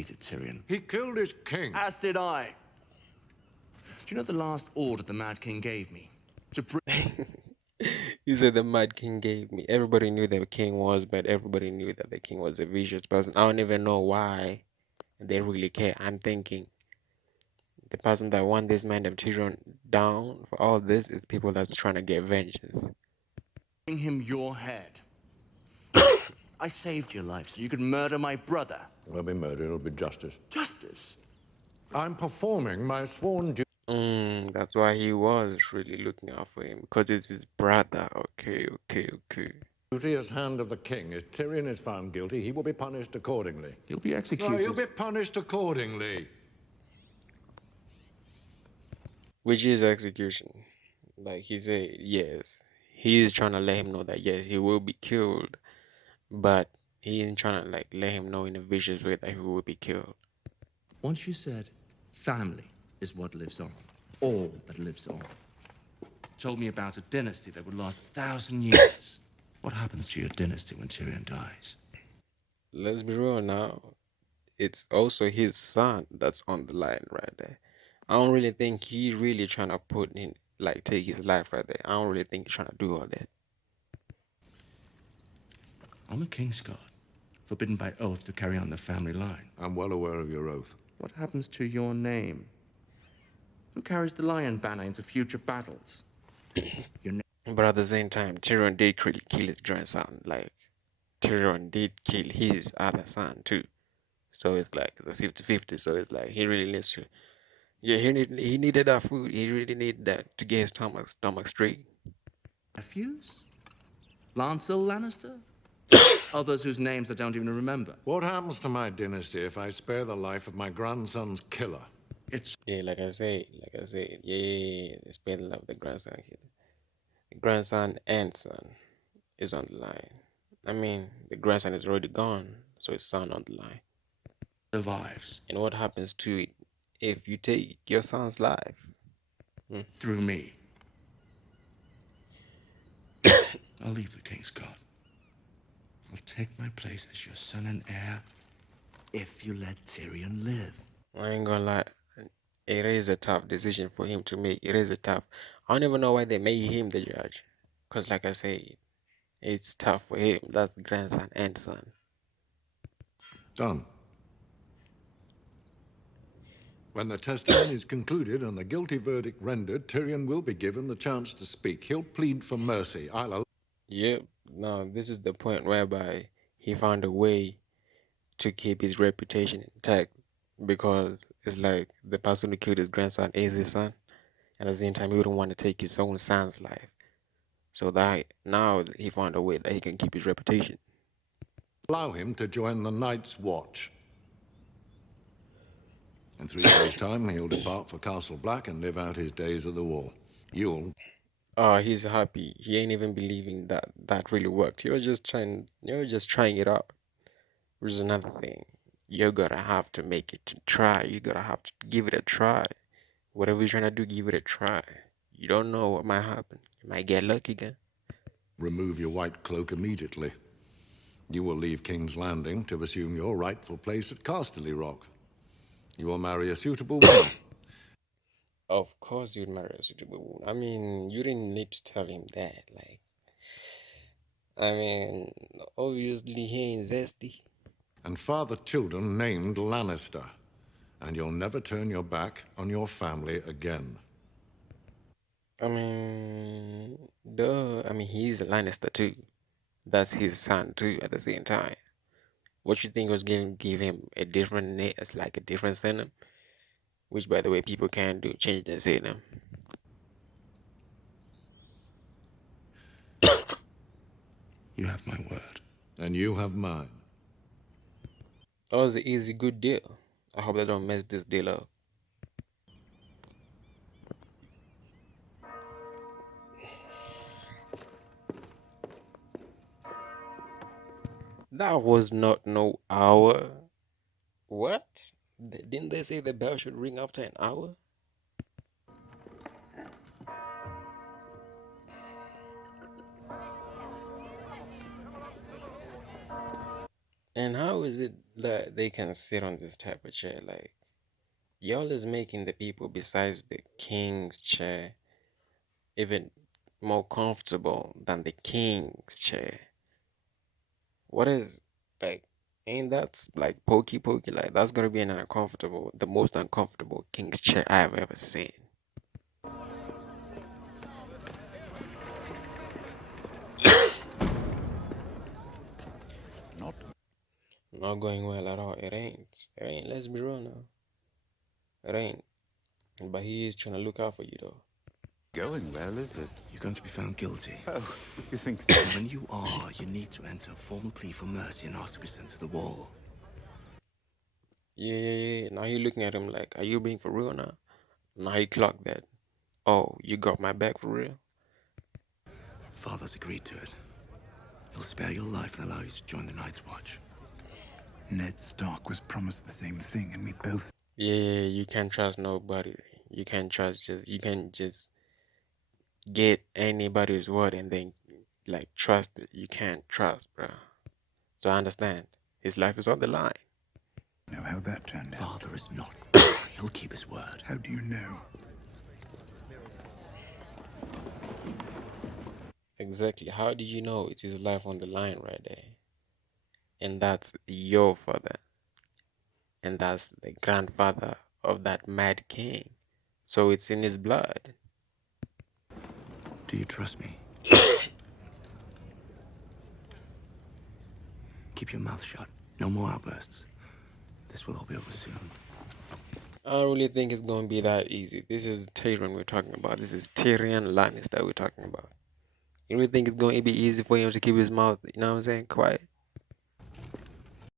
hated Tyrion. He killed his king. As did I. Do you know the last order the Mad King gave me? To bring... You said the Mad King gave me. Everybody knew that the king was, but everybody knew that the king was a vicious person. I don't even know why they really care. I'm thinking the person that want this man of Tyrion down for all this is people that's trying to get vengeance. Bring him your head. I saved your life so you could murder my brother. It won't be murder, it'll be justice. Justice? I'm performing my sworn duty. That's why he was really looking out for him, because it's his brother. Okay. Duty as hand of the king. If Tyrion is found guilty, he will be punished accordingly. He'll be executed. No, he'll be punished accordingly. Which is execution. Like he said, yes. He is trying to let him know that yes, he will be killed, but he isn't trying to like let him know in a vicious way that he will be killed. Once you said, family is what lives on. All that lives on. Told me about a dynasty that would last 1,000 years. What happens to your dynasty when Tyrion dies? Let's be real now. It's also his son that's on the line right there. I don't really think he really trying to put in like take his life right there. I don't really think he's trying to do all that. I'm a Kingsguard, forbidden by oath to carry on the family line. I'm well aware of your oath. What happens to your name? Who carries the lion banner into future battles? Your name. But at the same time, Tyrion did kill his grandson. Like Tyrion did kill his other son too. So it's like the 50-50. So it's like he really needs to. Yeah, he needed that food. He really needed that to get his stomach straight. Nephews? Lancel Lannister? Others whose names I don't even remember. What happens to my dynasty if I spare the life of my grandson's killer? It's Yeah, like I said, yeah. They spare the love of the grandson here. The grandson and son is on the line. I mean, the grandson is already gone, so his son on the line. survives. And what happens to it if you take your son's life? Through me. I'll leave the Kingsguard. I'll take my place as your son and heir if you let Tyrion live. I ain't gonna lie, it is a tough decision for him to make. It is a tough. I don't even know why they made him the judge, cause like I said, it's tough for him. That's grandson and son. Done. When the testimony is concluded and the guilty verdict rendered, Tyrion will be given the chance to speak. He'll plead for mercy. Yep. No, this is the point whereby he found a way to keep his reputation intact, because it's like the person who killed his grandson is his son, and at the same time he wouldn't want to take his own son's life. So that now he found a way that he can keep his reputation. Allow him to join the Night's Watch. In 3 days' time, he'll depart for Castle Black and live out his days at the wall. You'll... He's happy. He ain't even believing that that really worked. You're just trying it out. Which is another thing. You're gonna have to make it to try. You gotta have to give it a try. Whatever you're trying to do, give it a try. You don't know what might happen. You might get lucky again. remove your white cloak immediately. You will leave King's Landing to assume your rightful place at Casterly Rock. You will marry a suitable woman. Of course you'd marry a suitable woman. I mean, you didn't need to tell him that. Like, I mean, obviously he ain't zesty. And father children named Lannister. And you'll never turn your back on your family again. I mean, duh. I mean, he's a Lannister too. That's his son too at the same time. What you think was going to give him a different name, it's like a different surname? Which, by the way, people can do, change their surname. You have my word. And you have mine. That was an easy, good deal. I hope they don't mess this deal up. That was not no hour. What? Didn't they say the bell should ring after an hour? And how is it that they can sit on this type of chair. Like, y'all is making the people besides the king's chair even more comfortable than the king's chair. What is like? Ain't that like pokey pokey? Like that's gonna be an uncomfortable, the most uncomfortable king's chair I have ever seen. Not Not going well at all. It ain't. It ain't. Let's be real now. It ain't. But he is trying to look out for you though. going well, is it? You're going to be found guilty. Oh, you think so? When you are, you need to enter a formal plea for mercy and ask to be sent to the wall. Yeah. Now you looking at him like, are you being for real now? Now he clocked that. Oh, you got my back for real? Father's agreed to it. He'll spare your life and allow you to join the Night's Watch. Ned Stark was promised the same thing, and we both... Yeah. You can't trust nobody. You can't trust just. You can't just get anybody's word and then like trust it. You can't trust, bro. So I understand. His life is on the line. know how that turned out. Father is not. He'll keep his word. How do you know? Exactly. How do you know it's his life on the line right there? And that's your father. And that's the grandfather of that mad king. So it's in his blood. Do you trust me? Keep your mouth shut. No more outbursts. This will all be over soon. I don't really think it's gonna be that easy. This is Tyrion we're talking about. This is Tyrion Lannister we're talking about. You really think it's going to be easy for him to keep his mouth, you know what I'm saying, quiet?